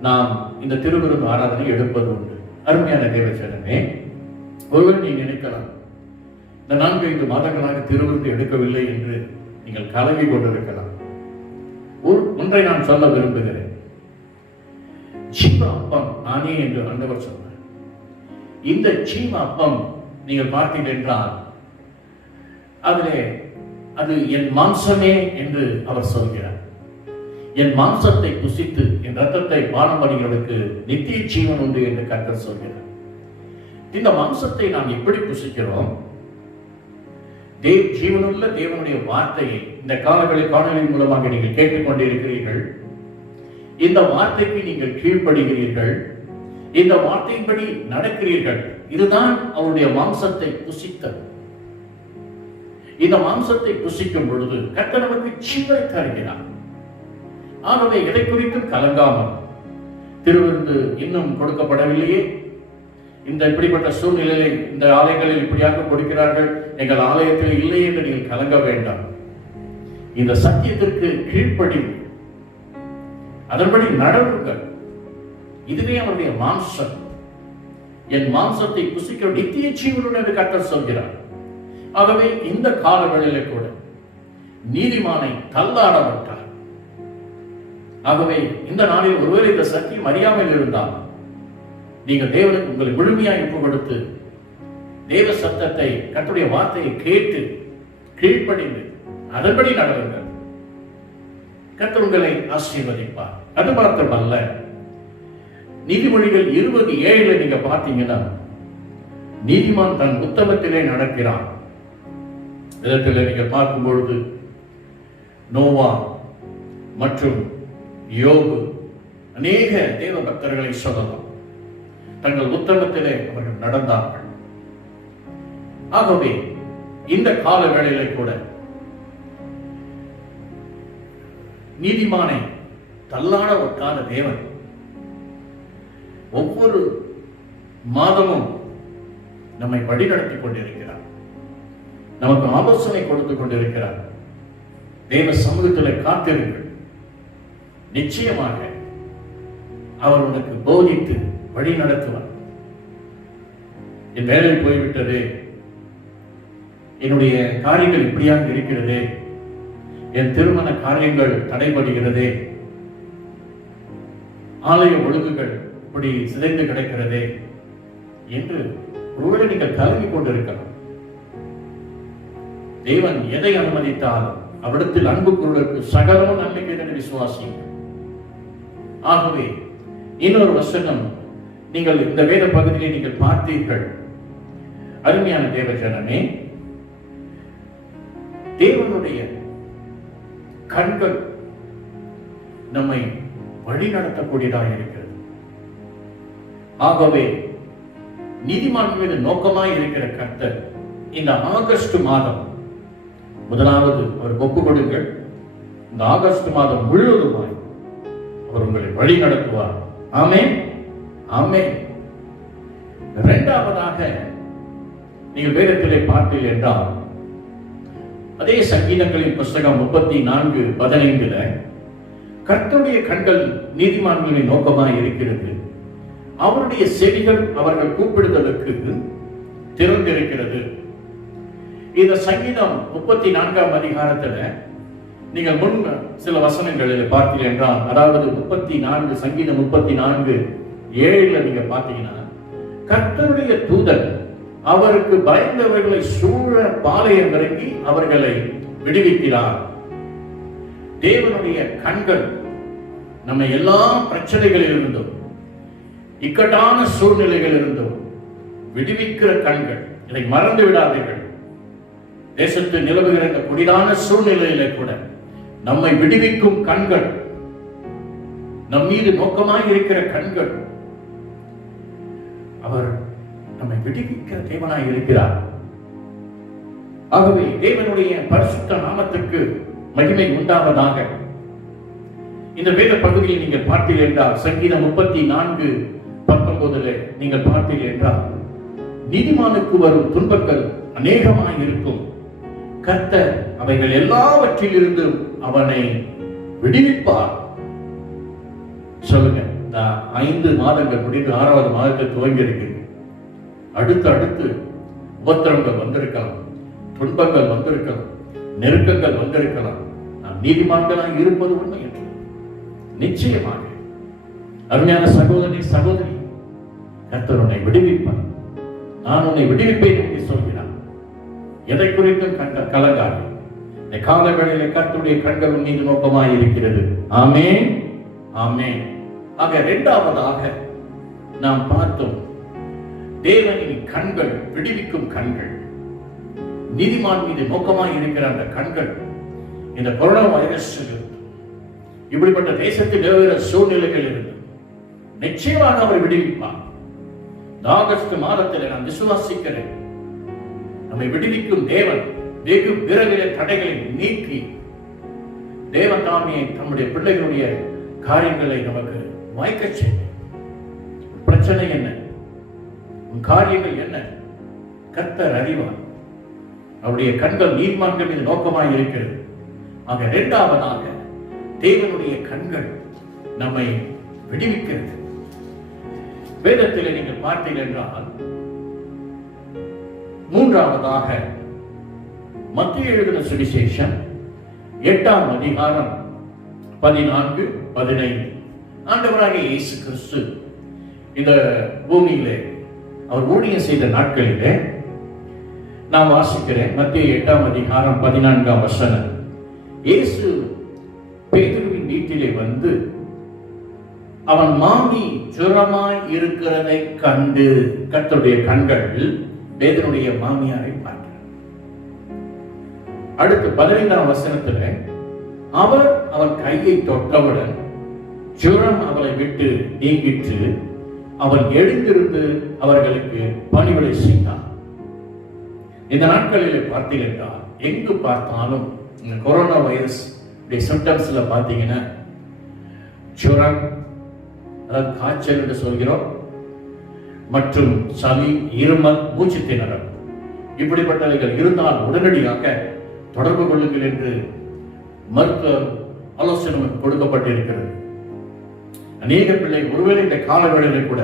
நாம் இந்த திருவிருந்து ஆராதனை எடுப்பது உண்டு. அருமையான தேவச்சனமே, ஒருவர் நீ நினைக்கலாம், இந்த 4-5 மாதங்களாக திருவிருந்து எடுக்கவில்லை என்று நீங்கள் கலங்கி கொண்டிருக்கலாம். ஒன்றை நான் சொல்ல விரும்புகிறேன். ஜீவ அப்பம் நானே என்று ஆண்டவர் சொன்னார். இந்த ஜீவ அப்பம் நீங்கள் பார்த்தீர்கள் என்றால் அது என் மாம்சமே என்று அவர் சொல்கிறார். என் மாம்சத்தை புசித்து என் ரத்தத்தை பானம் பண்ணுகிறவர்களுக்கு நித்திய ஜீவன் உண்டு என்று கர்த்தர் சொல்கிறார். இந்த மாம்சத்தை நாம் எப்படி புசிக்கிறோம்? ஜீவனுள்ள தேவனுடைய வார்த்தையை இந்த காணொளி மூலமாக நீங்கள் கேட்டுக்கொண்டிருக்கிறீர்கள். இந்த வார்த்தைக்கு நீங்கள் கீழ்ப்படுகிறீர்கள், இந்த வார்த்தையின்படி நடக்கிறீர்கள். இதுதான் அவருடைய மாம்சத்தை புசித்தல். இந்த மாம்சத்தை புசிக்கும் பொழுது கர்த்தர் நமக்கு ஜீவனை தருகிறார். ஆகவே எதை குறித்தும் கலங்காமல், திருவிருந்து இன்னும் கொடுக்கப்படவில்லையே, இந்த இப்படிப்பட்ட சூழ்நிலையை இந்த ஆலயங்களில் இப்படியாக கொடுக்கிறார்கள், எங்கள் ஆலயத்தில் இல்லையே என்று நீங்கள் கலங்க வேண்டாம். இந்த சத்தியத்திற்கு கீழ்ப்படி அதன்படி நடவுங்கள். இதுவே அவருடைய மாம்சம். என் மாம்சத்தை புசிக்கிற நித்திய ஜீவனுடன் என்று கர்த்தர் சொல்கிறார். ஆகவே இந்த காலங்களிலே கூட நீதிமானை தள்ளாட விட்டார். ஆகவே இந்த நாளில் ஒருவேளை இந்த சத்தியம் அறியாமல் இருந்தால் நீங்கள் தேவனுக்கு உங்களை முழுமையாக ஒப்பு கொடுத்து தேவ சத்தத்தை, கர்த்தருடைய வார்த்தையை கேட்டு கீழ்ப்படிந்து அதன்படி நடவுங்கள். கர்த்தர் உங்களை ஆசீர்வதிப்பார். அது மாத்திரமல்ல, நீதிமொழிகள் 20:7 நீங்க பார்த்தீங்கன்னா, நீதிமான் தன் உத்தமத்திலே நடக்கிறான். விதத்தில் நீங்க பார்க்கும் பொழுது நோவா மற்றும் யோபு அநேக தேவ பக்தர்களை சொல்லலாம். தங்கள் உத்தமத்திலே அவர்கள் நடந்தார்கள். ஆகவே இந்த கால வேளையிலே கூட நீதிமானை தள்ளாட ஒட்டாத தேவன் ஒவ்வொரு மாதமும் நம்மை வழிநடத்தி கொண்டிருக்கிறார். நமக்கு ஆலோசனை கொடுத்துக் கொண்டிருக்கிறார். தேவ சமூகத்தில் காத்திருங்கள். நிச்சயமாக அவர் உனக்கு போதித்து வழி நடத்துவார். என் வேலை போய்விட்டது, என்னுடைய காரியங்கள் இப்படியாக இருக்கிறது, என் திருமண காரியங்கள் தடைபடுகிறது, ஆலய ஒழுங்குகள் இப்படி சிதைந்து கிடக்கிறதே என்று ஒருவேளை நீங்கள் கலங்கிக் கொண்டிருக்கலாம். தேவன் எதை அனுமதித்தாலும் அவ்விடத்தில் அன்பு கூறுவதற்கு சகலமும் நம்பிக்கை என்று விசுவாசியுங்கள். ஆகவே இன்னொரு வசனம் நீங்கள் இந்த வேத பகுதியை நீங்கள் பார்த்தீர்கள். அருமையான தேவ ஜனமே, தேவனுடைய கண்கள் நம்மை வழி நடத்தக்கூடியதாக இருக்கிறது. ஆகவே நீதிமான் மீது நோக்கமாய் இருக்கிற கர்த்தர் இந்த ஆகஸ்ட் மாதம் முதலாவது அவர் ஒப்பு கொடுங்கள். இந்த ஆகஸ்ட் மாதம் முழுவதுமாய் அவர் உங்களை வழி நடத்துவார். ஆமென், ஆமென். இரண்டாவதாக நீங்கள் வேதத்திலே பார்த்தீர்கள் என்றால், அதே சங்கீதங்களின் புஸ்தகம் 34:15 கர்த்தருடைய கண்கள் நீதிமான்களின் நோக்கமாய் இருக்கிறது, அவருடைய செவிகள் அவர்கள் கூப்பிடுதலுக்கு திறந்திருக்கிறது. இந்த சங்கீதம் 34ஆம் அதிகாரத்துல நீங்கள் முன் சில வசனங்களில் பார்த்தீர்கள் என்றால், அதாவது 34 சங்கீதம் 34:7 நீங்க பார்த்தீங்கன்னா, கர்த்தருடைய தூதன் அவருக்கு பயந்தவர்களை சூழ பாளையம் இறங்கி அவர்களை விடுவிக்கிறார். தேவனுடைய கண்கள் நம்ம எல்லா பிரச்சனைகளில் இருந்தும் இக்கட்டான சூழ்நிலைகள் இருந்தும் விடுவிக்கிற கண்கள். இதை மறந்து விடாதீர்கள். தேசத்தில் நிலவுகிற இந்த கொடிதான சூழ்நிலையில கூட நம்மை விடுவிக்கும் கண்கள், நம் மீது நோக்கமாய் இருக்கிற கண்கள். அவர் நம்மை விடுவிக்கிற தேவனாய் இருக்கிறார். ஆகவே தேவனுடைய பரிசுத்த நாமத்துக்கு மகிமை உண்டாவதாக. இந்த வேத பகுதியை நீங்கள் பார்த்தீர்கள் என்றால், சங்கீதம் 34:19 நீங்கள் பார்த்தீர்கள் என்றால், நீதிமானுக்கு வரும் துன்பங்கள் அநேகமாய் இருக்கும், கர்த்தர் அவைகள் எல்லாவற்றிலிருந்து அவனை விடுவிப்பார். சொல்லுங்க, இந்த 5 மாதங்கள் முடிந்து 6வது மாதத்தில் துவங்கி இருக்கு. அடுத்து உபத்திரங்கள் வந்திருக்கலாம், துன்பங்கள் வந்திருக்கலாம், நெருக்கங்கள் வந்திருக்கலாம். நாம் நீதிமான்களாக இருப்பது உண்மை என்று நிச்சயமாக அருமையான சகோதரி சகோதரி, கர்த்தர் உன்னை விடுவிப்பார். நான் உன்னை விடுவிப்பேன் என்று சொல்கிறார். எதை குறித்தும் கலங்காது. இந்த காலங்களிலே கர்த்தருடைய கண்கள் உன் மீது நோக்கமாய் இருக்கிறது. ஆமென், ஆமென். ஆக இரண்டாவதாக நாம் பார்த்தோம், தேவனின் கண்கள் விடுவிக்கும் கண்கள். நீதிமான் மீது நோக்கமாய் இருக்கிற அந்த கண்கள் இந்த கொரோனா வைரஸ் இப்படிப்பட்ட தேசத்தில் நிலவுகிற சூழ்நிலைகள் இருந்து நிச்சயமாக அவர் விடுவிப்பார். ஆகஸ்ட் மாதத்தில் நான் விசுவாசிக்கிறேன், நம்மை விடுவிக்கும் தேவன் வெகு விரைவிலே தடைகளை நீக்கி தேவன் தாமே தம்முடைய பிள்ளைகளுடைய காரியங்களை நமக்கு வாய்க்க செய்யும். பிரச்சனை என்ன, உன் காரியங்கள் என்ன, கர்த்தர் அறிவார். அவருடைய கண்கள் நீதிமான்கள் மீது நோக்கமாய் இருக்கிறது. ஆக இரண்டாவதாக தேவனுடைய கண்கள் நம்மை விடுவிக்கிறது. வேதத்தில் நீங்கள் பார்த்தீர்கள் என்றால் மூன்றாவதாக மத்திய எழுதின சுவிசேஷம் 8ஆம் அதிகாரம் 14-15. ஆண்டவராகிய இயேசு கிறிஸ்து இந்த பூமியிலே அவர் ஊழியம் செய்த நாட்களிலே நான் வாசிக்கிறேன். மத்திய 8ஆம் அதிகாரம் 14ஆம் வசனம். இயேசு பேதுருவின் வீட்டிலே வந்து அவன் மாமி ஜுரமாய் இருக்கிறதை கண்டு, கர்த்தருடைய கண்கள் பேதுருடைய மாமியாரை பார்க்கிறார். அடுத்து 15ஆம் வசனத்துல அவர் அவன் கையை தொட்டவுடன் ஜுரம் அவளை விட்டு நீங்கிற்று, அவன் எழுந்திருந்து அவர்களுக்கு பணிவிடை செய்தான். இந்த நாட்களில் பார்த்தீங்கன்னா எங்கு பார்த்தாலும் இந்த கொரோனா வைரஸ் சிம்டம்ஸ்ல பார்த்தீங்கன்னா ஜுரம், அதாவது காய்ச்சல் என்று சொல்கிறோம், மற்றும் சளி, இருமல், மூச்சு திணறல், இப்படிப்பட்டவைகள் இருந்தால் உடனடியாக தொடர்பு கொள்ளுங்கள் என்று மருத்துவ ஆலோசனை கொடுக்கப்பட்டிருக்கிறது. அநேக பிள்ளை ஒருவேளை இந்த காலவேளையில் கூட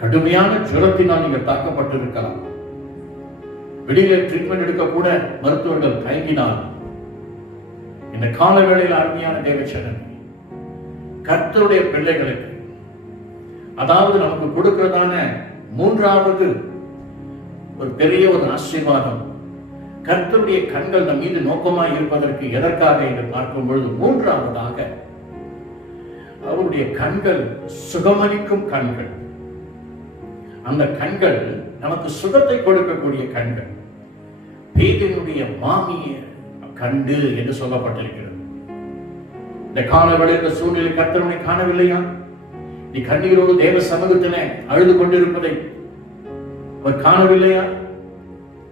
கடுமையான ஜுரத்தினால் நீங்கள் தாக்கப்பட்டிருக்கலாம். வெளியில ட்ரீட்மெண்ட் எடுக்க கூட மருத்துவர்கள் தயங்கினால் இந்த காலவேளையில் அருமையான தேவச்சனன் கர்த்தருடைய பிள்ளைகளுக்கு, அதாவது நமக்கு கொடுக்கிறதான மூன்றாவது ஒரு பெரிய ஒரு ஆசீர்வாதம், கர்த்தருடைய கண்கள் நம் மீது நோக்கமாய் இருப்பதற்கு எதற்காக என்று பார்க்கும் பொழுது மூன்றாவதாக அவருடைய கண்கள் சுகமளிக்கும் கண்கள். அந்த கண்கள் நமக்கு சுகத்தை கொடுக்கக்கூடிய கண்கள். பேதுருவினுடைய மாமியை கண்டு என்று சொல்லப்பட்டிருக்கிறது. இந்த காலவெளியில் சூழ்நிலை கர்த்தரை காணவில்லையா? நீ கண்ணீரோடு தேவ சமூகத்திலே அழுது கொண்டிருப்பதை அவர் காணவில்லையா?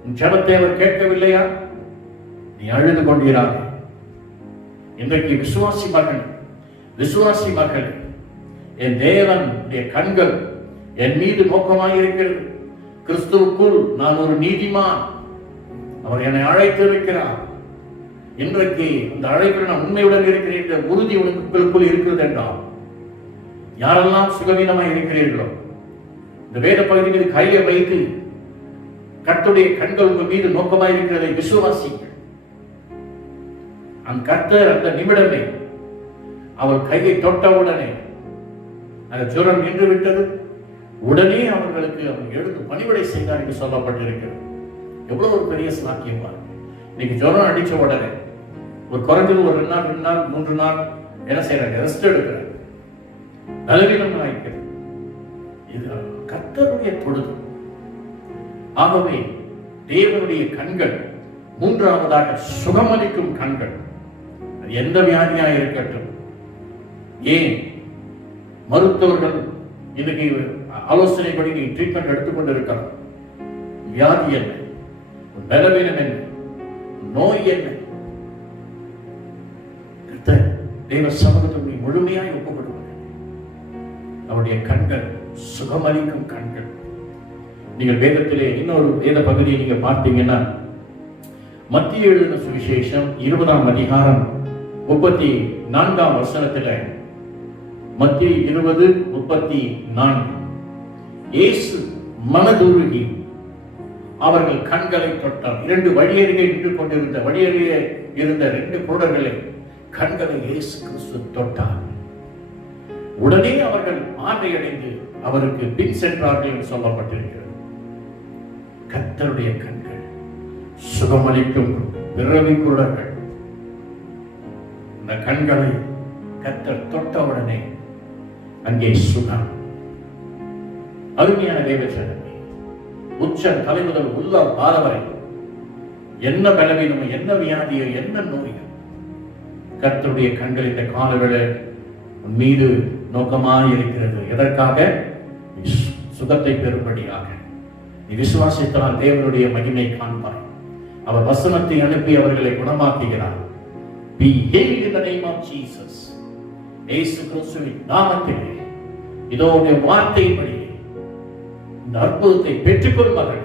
உன் ஜெபத்தை அவர் கேட்கவில்லையா? நீ அழுது கொண்டிராது. இன்றைக்கு விசுவாசி மகள், என் தேவனுடைய கண்கள் என் மீது நோக்கமாக இருக்கிறது. கிறிஸ்துவுக்குள் நான் ஒரு நீதிமான், அவர் என்னை அழைத்திருக்கிறார். இன்றைக்கு அந்த அழைப்பில் நான் உண்மையுடன் இருக்கிறேன் என்ற உறுதி உங்களுக்குள் இருக்கிறது என்றால், யாரெல்லாம் சுகவீனமாக இருக்கிறீர்களோ இந்த வேத பகுதி மீது கையை வைத்து கர்த்தருடைய கண்கள் உங்கள் மீது நோக்கமாக இருக்கிறதை விசுவாசிங்கள். அந்த கர்த்தர் அந்த நிமிடமே அவர் கையை தொட்டவுடனே அந்த ஜுரம் நின்று விட்டது. உடனே அவர்களுக்கு அவர் எடுத்து பணிவிடை செய்தார் என்று சொல்லப்பட்டிருக்கிறது. எவ்வளவு ஒரு பெரிய சாக்கியம் பாருங்க. இன்னைக்கு ஜுரம் அடிச்ச உடனே ஒரு குறைஞ்சது ஒரு 2 நாள் 2 நாள் 3 நாள் என்ன செய்யறாங்க? ரெஸ்ட் எடுக்கிறாங்க, பலவீனம் ஆயிக்கிறது. இது கர்த்தருடைய தொடுதல். ஆகவே தேவனுடைய கண்கள் மூன்றாவதாக சுகமளிக்கும் கண்கள். அது எந்த வியாதியா இருக்கட்டும். ஏன் மருத்துவர்கள் இன்னைக்கு ஆலோசனைப்படி நீ ட்ரீட்மெண்ட் எடுத்துக்கொண்டிருக்கலாம். வியாதி என்ன, பலவீனம் என்ன, நோய் என்ன, தேவ சமூகத்தில் நீ முழுமையாய் ஒப்புக்கொடுவது. அவருடைய கண்கள் சுகமளிக்கும் கண்கள். நீங்கள் வேதத்திலே இன்னொரு வேத பகுதியை நீங்க பார்த்தீங்கன்னா மத்திய எழுதின சுவிசேஷம் 20ஆம் அதிகாரம் 34ஆம் வசனத்துல, மத்திய 20:34, இயேசு மனதுருகி அவர்கள் கண்களை தொட்டார். 2 வழியருகே நின்று கொண்டிருந்த வழியருகே இருந்த 2 குருடர்களை கண்களை இயேசு கிறிஸ்து தொட்டார். உடனே அவர்கள் பார்வையடைந்து அவருக்கு பின் சென்றார்கள் என்று சொல்லப்பட்டிருக்கிறது. கர்த்தருடைய கண்கள் சுகமளிக்கும் பிறவி குருடர்கள். இந்த கண்களை கர்த்தர் தொட்டவுடனே அங்கே சுகம். அருமையான தேவச்சனமே, உச்ச தலைமுதல் உள்ள பாதவரை என்ன பலவீனமோ, என்ன வியாதியோ, என்ன நோயோ, கர்த்தருடைய கண்கள் இந்த காலவேளை மீது நோக்கமாக இருக்கிறது. எதற்காக? சுகத்தை பெறும்படியாக. நீ விசுவாசித்தால் தேவனுடைய மகிமை காண்பாய். அவர் வசனத்தை அனுப்பி அவர்களை குணமாக்குகிறார். Be healed in the name of Jesus. இயேசு கிறிஸ்துவின் நாமத்திலே இதோ உடைய வார்த்தையின்படி இந்த அற்புதத்தை பெற்றுக்கொள் மகளே,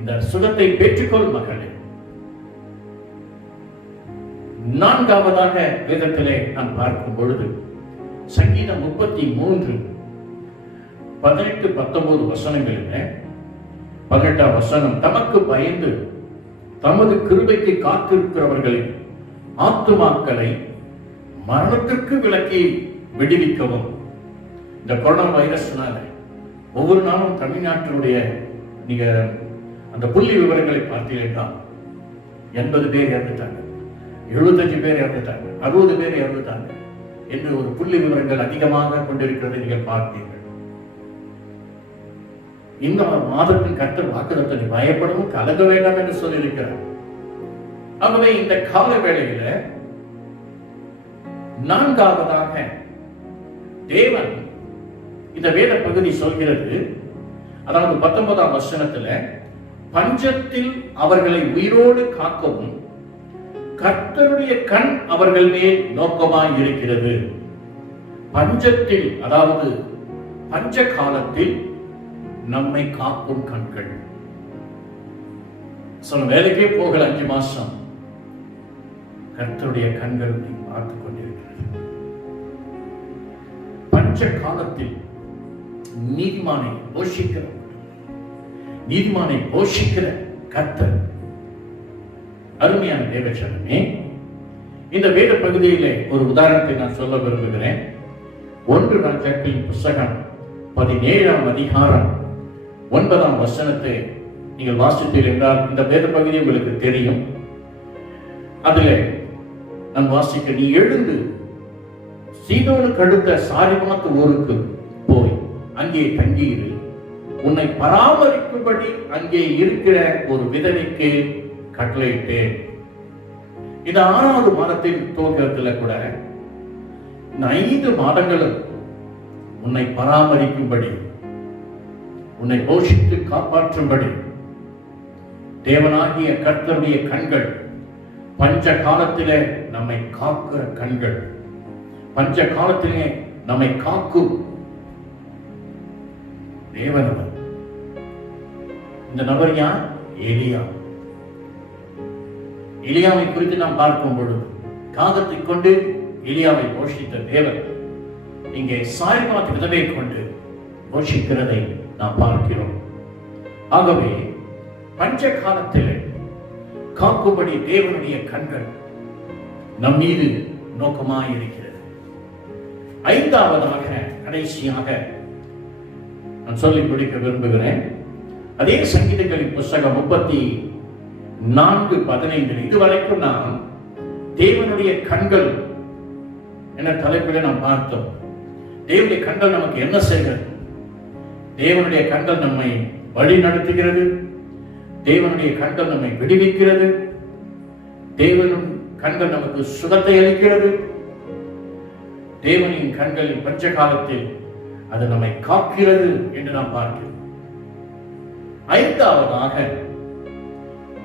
இந்த சுகத்தை பெற்றுக்கொள் மகளே. நான்காவதாக வேதத்திலே நான் பார்க்கும் பொழுது சங்கீதம் 33 18 19 வசனங்களிலே 18ஆம் வசனம், தமக்கு பயந்து தமது கிருபைக்கு காத்திருக்கிறவர்களின் ஆத்துமாக்களை மரணத்திற்கு விலக்கி விடுவிக்கவும். இந்த கொரோனா வைரஸ்னால ஒவ்வொரு நாளும் தமிழ்நாட்டினுடைய நீங்க அந்த புள்ளி விவரங்களை பார்த்தீங்கன்னா 80 பேர் இறந்துட்டாங்க, 75 பேர் இறந்துட்டாங்க, 60 பேர் இறந்துட்டாங்க என்று ஒரு புள்ளி விவரங்கள் அதிகமாக கொண்டிருக்கிறதை நீங்கள் பார்த்தீர்கள். இந்த மாதத்தின் கர்த்தர் வாக்குத்தத்தத்தை பயப்படவும் கலங்க வேண்டாம் என்று சொல்லியிருக்கிறார். ஆகவே இந்த கால வேளையில நான்காவதாக தேவன் இந்த வேத பகுதி சொல்கிறது, அதாவது 19ஆம் வசனத்துல, பஞ்சத்தில் அவர்களை உயிரோடு காக்கவும் கர்த்தருடைய கண் அவர்கள் மேல் நோக்கமாய் இருக்கிறது. பஞ்சத்தில், அதாவது பஞ்ச காலத்தில் நம்மை காக்கும் கண்கள். சொல்ல வேலைக்கே போகல 5 மாசம், கர்த்தருடைய கண்கள் நீ பார்த்துக் கொண்டிருக்கிறது. பஞ்ச காலத்தில் நீதிமானை போஷிக்கிற கர்த்தர். அருமையான தேவச்சனமே, இந்த வேத பகுதியிலே ஒரு உதாரணத்தை நான் சொல்ல விரும்புகிறேன். 1 ராஜாக்களின் புஸ்தகம் 17ஆம் அதிகாரம் 9ஆம் வசனத்தை நீங்கள் வாசித்தீர்கள் என்றால் இந்த வேத பகுதி உங்களுக்கு தெரியும். அதிலே நான் வாசிக்க, நீ எழுந்து சீதோனுக்கு அடுத்த சாரிமாத்து ஊருக்கு போய் அங்கே தங்கியிரு, உன்னை பராமரிக்கும்படி அங்கே இருக்கிற ஒரு விதவைக்கு கட்டளையிட்டேன். இந்த 6வது மாதத்தின் துவக்கத்தில் கூட 5 மாதங்களும் உன்னை பராமரிக்கும்படி, உன்னை போஷித்து காப்பாற்றும்படி தேவனாகிய கர்த்தருடைய கண்கள் பஞ்ச காலத்திலே நம்மை காக்கிற கண்கள், பஞ்ச காலத்திலே நம்மை காக்கும் தேவனவர். இந்த நபர் யார்? எலியா. எலியாவை குறித்து நாம் பார்க்கும் பொழுது காகத்தை கொண்டு எலியாவை போஷித்த தேவன் இங்கே சாரிமாத் விதவை கொண்டு போஷிக்கிறதை நாம் பார்க்கிறோம். ஆகவே பஞ்ச காலத்தில் காக்கும்படி தேவனுடைய கண்கள் நம் மீது நோக்கமாயிருக்கிறது. 5ஆவதாக கடைசியாக நான் சொல்லி முடிக்க விரும்புகிறேன். அதே சங்கீதங்களின் புஸ்தகம் 34:15 இதுவரைக்கும் நாம் தேவனுடைய கண்கள் என்ற தலைப்பில் நாம் பார்த்தோம். தேவனுடைய கண்கள் நமக்கு என்ன செய்கிறது? தேவனுடைய கண்கள் நம்மை வழி நடத்துகிறது, தேவனுடைய கண்கள் நம்மை விடுவிக்கிறது, தேவனும் கண்கள் நமக்கு சுகத்தை அளிக்கிறது, தேவனின் கண்களின் பஞ்ச காலத்தில் அது நம்மை காக்கிறது என்று நாம் பார்க்கிறோம். 5ஆவதாக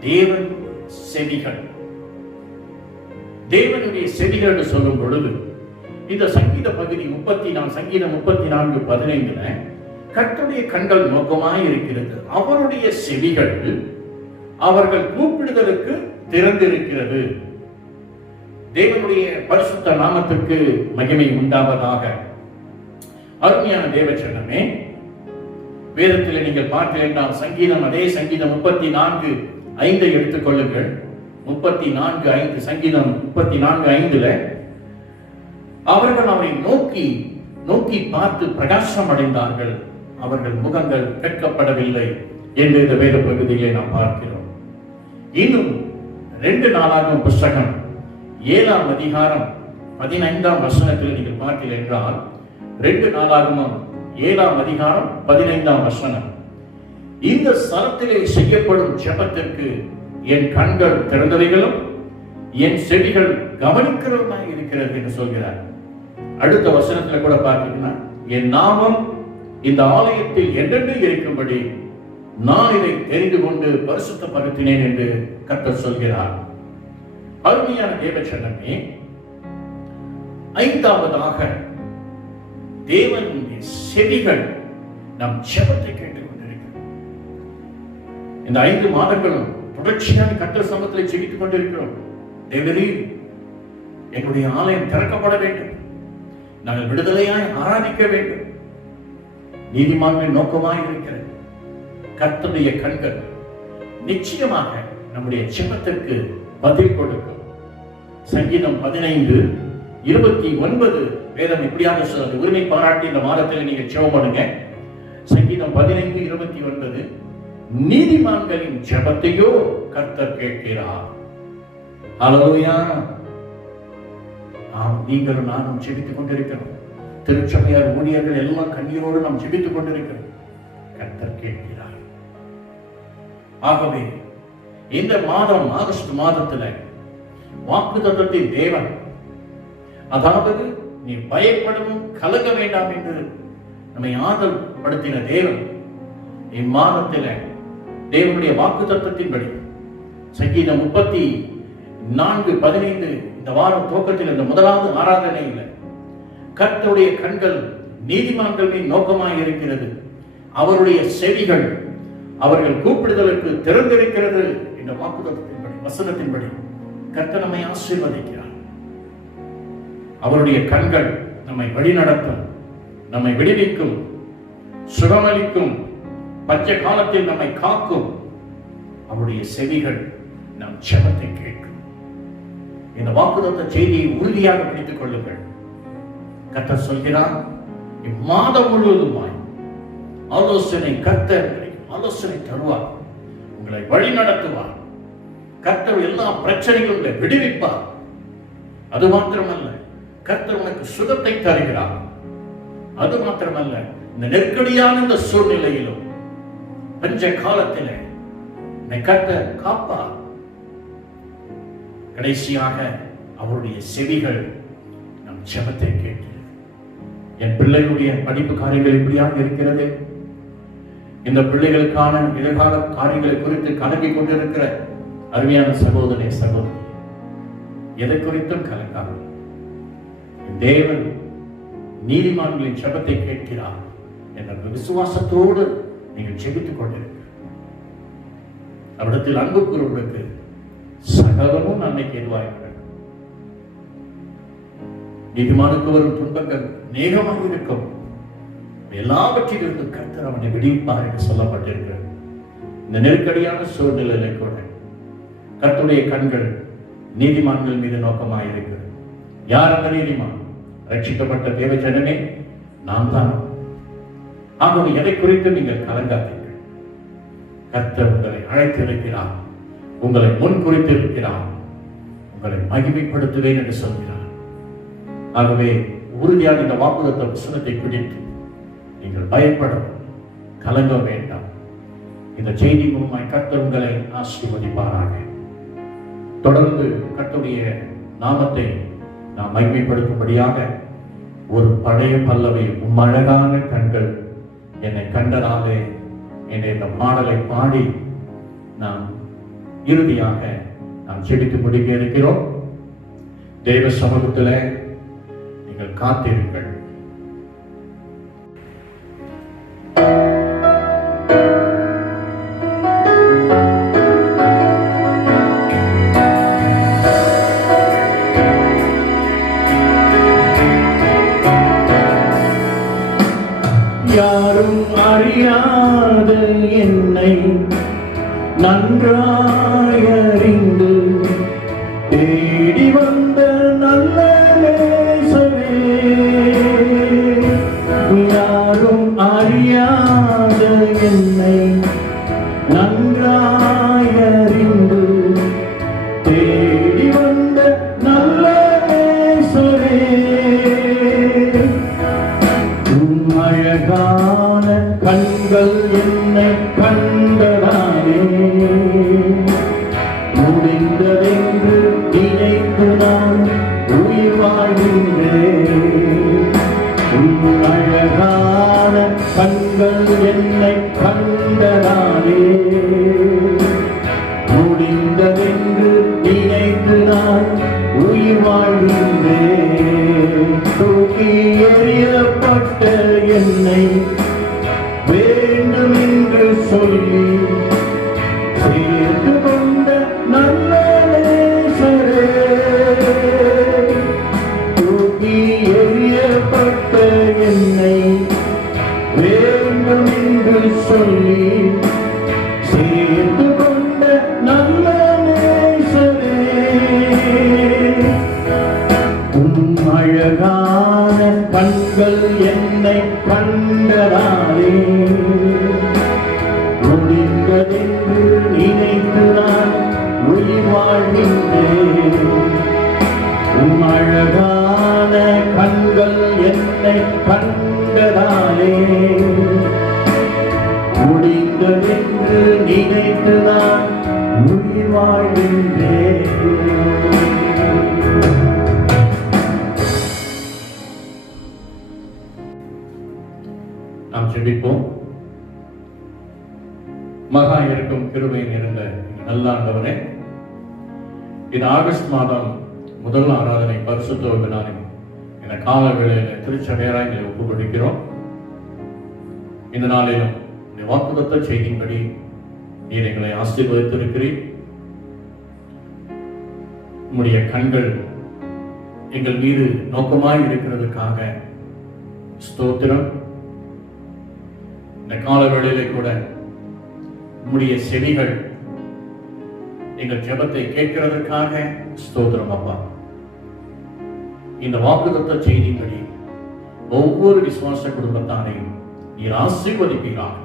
தேவன் செவிகள். தேவனுடைய செவிகள் என்று சொல்லும் பொழுது இந்த சங்கீத பகுதி சங்கீதம் 34:15 கர்த்தருடைய கண்கள் நோக்கமாய் இருக்கிறது, அவருடைய செவிகள் அவர்கள் கூப்பிடுதலுக்கு திறந்திருக்கிறது. தேவனுடைய பரிசுத்த நாமத்திற்கு மகிமை உண்டாவதாக. அருமையான தேவச்சனமே, வேதத்தில் நீங்கள் பார்த்தீர்கள் சங்கீதம், அதே சங்கீதம் 34:5 எடுத்துக்கொள்ளுங்கள். 34:5 சங்கீதம் 34:5 அவர்கள் அவரை நோக்கி பார்த்து பிரகாசம் அடைந்தார்கள், அவர்கள் முகங்கள் வெட்கப்படவில்லை என்று இந்த வேத பகுதியை நாம் பார்க்கிறோம். இன்னும் 2 நாளாகும் புஸ்தகம் 7ஆம் அதிகாரம் 15ஆம் வசனத்தில் நீங்கள் பார்த்தீர்கள் என்றால் 2 நாளாகமும் 7ஆம் அதிகாரம் 15ஆம் வசனம், இந்த ஸ்தலத்திலே செய்யப்படும் ஜெபத்திற்கு என் கண்கள் திறந்தவைகளும் என் செவிகள் கவனிக்கிறவனாய் இருக்கிறது என்று சொல்கிறார். அடுத்த வசனத்துல கூட பார்த்தீங்கன்னா, என் நாமம் இந்த ஆலயத்தில் என்றென்று இருக்கும்படி நான் இதை தெரிந்து கொண்டு பரிசுத்தப்படுத்தினேன் என்று கர்த்தர் சொல்கிறார். அருமையான தேவச்சனமே, ஐந்தாவதாக தேவனுடைய செவிகள் நம் ஜெபத்தை கேட்டுக் கொண்டிருக்கிறது. இந்த 5 மாதங்களும் தொடர்ச்சியாக கர்த்தர் சமூகத்தில் ஜெபித்துக் கொண்டிருக்கிறோம். தேவரே, எங்களுடைய ஆலயம் திறக்கப்பட வேண்டும், நாங்கள் விடுதலையாய் ஆராதிக்க வேண்டும். நீதிமான்களின் நோக்கமாய் இருக்கிறது. கர்த்தருடைய கண்கள் நிச்சயமாக நம்முடைய ஜெபத்திற்கு பதில் கொடுக்கும். சங்கீதம் 15:29 வேதம் இப்படியாக சொல்றது. உரிமை பாராட்டி இந்த மாதத்தில் நீங்க ஜெபம் பண்ணுங்க. சங்கீதம் 15:29, நீதிமான்களின் ஜெபத்தையோ கர்த்தர் கேட்கிறார். ஹல்லேலூயா. நீங்களும் நானும் ஜெபித்துக் கொண்டிருக்கிறோம். திருச்சபையார் ஊழியர்கள் எல்லாம் கண்ணீரோடு நாம் ஜெபித்துக் கொண்டிருக்கிறோம். கர்த்தர் கேட்கிறார். ஆகவே இந்த மாதம் ஆகஸ்ட் மாதத்தில் வாக்குத்தத்தத்தின் தேவன், அதாவது நீ பயப்படவும் கலங்க வேண்டாம் என்று நம்மை ஆதல் படுத்தின தேவன், இம்மாதத்தில் தேவனுடைய வாக்குத்தத்தத்தின்படி சங்கீதம் 34:15 இந்த வாரம் துவக்கத்தில் இந்த முதலாவது ஆராதனையில் கர்த்தருடைய கண்கள் நீதிமான்களின் நோக்கமாய் இருக்கிறது, அவருடைய செவிகள் அவர்கள் கூப்பிடுதலுக்கு திறந்திருக்கிறது என்ற வாக்குத்தத்தத்தின்படி, வசனத்தின்படி கர்த்தர் நம்மை ஆசீர்வதிக்கிறார். அவருடைய கண்கள் நம்மை வழிநடத்தும், நம்மை விடுவிக்கும், சுகமளிக்கும், பஞ்ச காலத்தில் நம்மை காக்கும். அவருடைய செவிகள் நம் ஜெபத்தை கேட்கும். இந்த வாக்குத்தத்த செய்தியை உறுதியாக பிடித்துக் கொள்ளுங்கள். கர்த்தர் சொல்கிறார், இம்மாதம் முழுவதுமாய் கர்த்தர் ஆலோசனை தருவார், உங்களை வழி நடத்துவார். கர்த்தர் எல்லா பிரச்சனைகளும் விடுவிப்பார். அது மாத்திரமல்ல, கர்த்தர் உனக்கு சுகத்தை தருகிறார். அது மாத்திரமல்ல, இந்த நெருக்கடியான இந்த சூழ்நிலையிலும் பஞ்ச காலத்தில் கர்த்தர் காப்பார். கடைசியாக அவருடைய செவிகள் நம் ஜெபத்தை கேட்கிறது. என் பிள்ளைகளுடைய படிப்பு காரியங்கள் இப்படியாக இருக்கிறது. இந்த பிள்ளைகளுக்கான எதிர்கால காரியங்களை குறித்து கலங்கிக் கொண்டிருக்கிற அருமையான சகோதரனே, சகோதரி, எதை குறித்தும் கலங்காது. தேவன் நீதிமான்களின் ஜெபத்தை கேட்கிறார் என்ற விசுவாசத்தோடு நீங்கள் ஜெபித்துக் கொண்டிருக்க, அவ்விடத்தில் அன்பு கூறுவதற்கு சகலமும் நன்மைக்கு எதுவாக நீதிமானுக்கு வரும் துன்பங்கள் நேகமாக இருக்கும், எல்லாவற்றிலிருந்து கர்த்தர் அவனை விடுவிப்பார் என்று சொல்லப்பட்டிருக்கிறது. இந்த நெருக்கடியான சூழ்நிலையில கூட கர்த்தருடைய கண்கள் நீதிமான்கள் மீது நோக்கமாக இருக்கிறது. யார் அந்த நீதிமான்? ரட்சிக்கப்பட்ட தேவ ஜனமே, நாம் தான். ஆகவே எதை குறித்து நீங்கள் கலங்காதீர்கள். கர்த்தர் உங்களை அழைத்திருக்கிறார், உங்களை முன் குறித்திருக்கிறார், உங்களை மகிமைப்படுத்துவேன் என்று சொல்கிறார். ஆகவே உறுதியாக இந்த வாக்குத்தத்த வசனத்தை பிடித்து நீங்கள் பயப்படும், கலங்க வேண்டாம். இந்த செய்தி மூலமாய் கர்த்தர் உங்களை ஆசீர்வதிப்பாராக. தொடர்ந்து கர்த்தருடைய நாமத்தை நாம் மகிமைப்படுத்தும்படியாக ஒரு பழைய பல்லவி, அழகான கண்கள் என்னை கண்டதாலே என்ற இந்த பாடலை பாடி நாம் இறுதியாக நாம் செபித்து முடிக்க இருக்கிறோம். தேவ சமூகத்தில் நீங்கள் காத்திருங்கள். யாரும் அறியாத என்னை நன்றாயறிந்து தேடி வந்த நல்ல நேசமே, யாரும் அறியாத என்னை நன்றாயறிந்து தேடி வந்த நல்ல நேசமே, அழகான கண்கள் என்னை கண்டதானே, முடிந்ததென்று நினைத்து நான் உயிர் வாழ்கின்றேன். தூக்கி எறியப்பட்ட என்னை வேண்டும் என்று சொல்லி சேர்த்து கொண்ட நல்ல நேசரே, தூக்கி எறியப்பட்ட என்னை வேண்டும் என்று சொல்லி சேர்த்து கொண்ட நல்ல நேசரே, உம் அழகான கண்கள் என்னை கண்டதாலே முடிந்ததென்று நினைத்து நான் உயிர் வாழ்கின்றேன். உம் அழகான கண்கள் என்னை கண்டதாலே முடிந்ததென்று நினைத்து நான் உயிர் வாழ்கின்றேன். நாம் ஜெபிப்போம். மகா இருக்கும் கிருபை நிறைந்த நல்ல ஆண்டவரே, இது ஆகஸ்ட் மாதம் முதல் ஆராதனை பரிசுத்த நாளில் இந்த கால வேளையில் திருச்சபையராய் எங்களை ஒப்புக் கொடுக்கிறோம். இந்த நாளிலும் இந்த வாக்குத்தத்த செய்தியின்படி நீர் எங்களை ஆசீர்வதித்திருக்கிறீர். உம்முடைய கண்கள் எங்கள் மீது நோக்கமாய் இருக்கிறதுக்காக ஸ்தோத்திரம். இந்த கால வேளையிலே கூட உம்முடைய செவிகள் எங்கள் ஜெபத்தை கேட்கிறதற்காக ஸ்தோத்திரம் அப்பா. இந்த வாக்குத்தத்த செய்தியின்படி ஒவ்வொரு விசுவாச குடும்பத்தாரையும் நீர் ஆசீர்வதிப்பீராக.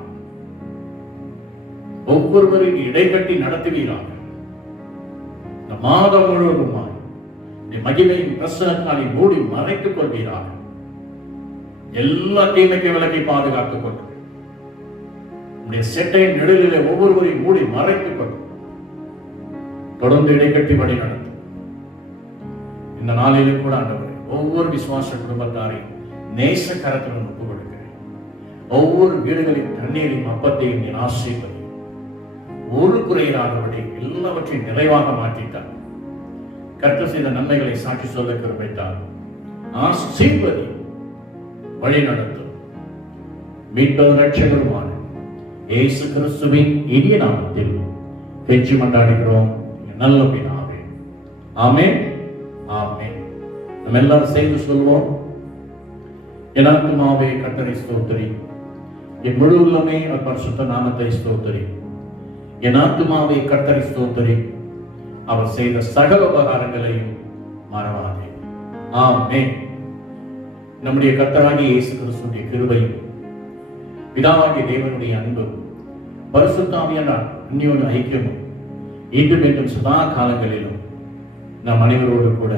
ஒவ்வொருவரையும் இடைக்கட்டி நடத்துவீராக. இந்த மாதம் முழுவதுமாய் இந்த மகிமையின் பிரசனத்தாலை மூடி மறைத்துக் கொள்வீராக. எல்லா தீமைக்கு விலக்கி பாதுகாத்துக் கொண்டு உடைய செட்டையின் நிழலிலே ஒவ்வொருவரையும் மூடி மறைத்துக் கொண்டு தொடர்ந்து இடைக்கட்டி வழி நடத்தும். இந்த நாளிலும் கூட ஆண்டவரே, ஒவ்வொரு விசுவாச குடும்பத்தாரையும் நேச கரத்துடன் ஒப்புக் கொடுக்கிறேன். ஒவ்வொரு வீடுகளின் தண்ணீரின் அப்பத்தையும் நீர் ஆசீர்வதி. ஒரு குறையிலாதபடி எல்லாவற்றையும் நிறைவாக மாற்றிட்டார். கர்த்தர் செய்த நன்மைகளை சாட்சி சொல்ல கிருபைத்தார். ஆசீர்வதி, வழி நடத்தும். மீட்பது ரட்சகருமான இயேசு கிறிஸ்துவின் இனிய நாமத்தில் கெஞ்சி மன்றாடுகிறோம் நல்ல பிதாவே. ஆமென், ஆமென். நம்ம எல்லாரும் சேர்ந்து சொல்வோம். என் ஆத்துமாவே கர்த்தரை ஸ்தோத்திரி, என் முழு உள்ளமே அவர் பரிசுத்த நாமத்தை ஸ்தோத்திரி. என் ஆத்துமாவே கர்த்தரை ஸ்தோத்திரி, அவர் செய்த சகல உபகாரங்களையும் மறவாதே. ஆமென். நம்முடைய கர்த்தராகிய இயேசு கிறிஸ்துவின் கிருபையும் பிதாவாகிய தேவனுடைய அன்பும் பரிசுத்த ஆவியானவர் அந்யோன்ய ஐக்கியமும் இன்றும் என்றும் சதா காலங்களிலும் நம் அனைவரோடு கூட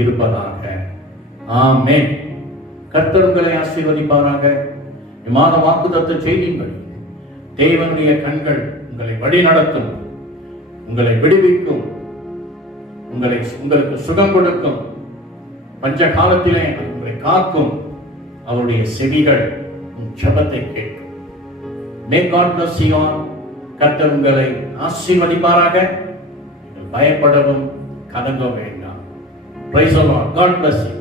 இருப்பதாக. ஆமென். கர்த்தர் உங்களை ஆசீர்வதிப்பாராக. விமான வாக்குத்தத்த செய்தியின்படி தேவனுடைய கண்கள் உங்களை வழி நடத்தும், உங்களை விடுவிக்கும், உங்களுக்கு சுகம் கொடுக்கும். பஞ்ச காலத்திலே உங்களை காக்கும். அவருடைய செவிகள் ஜெபத்தை கேட்கும். May God bless you all. கர்த்தர் உங்களை ஆசீர்வதிப்பாராக. பயப்படவும் கலங்க வேண்டாம். Praise the Lord. God bless you.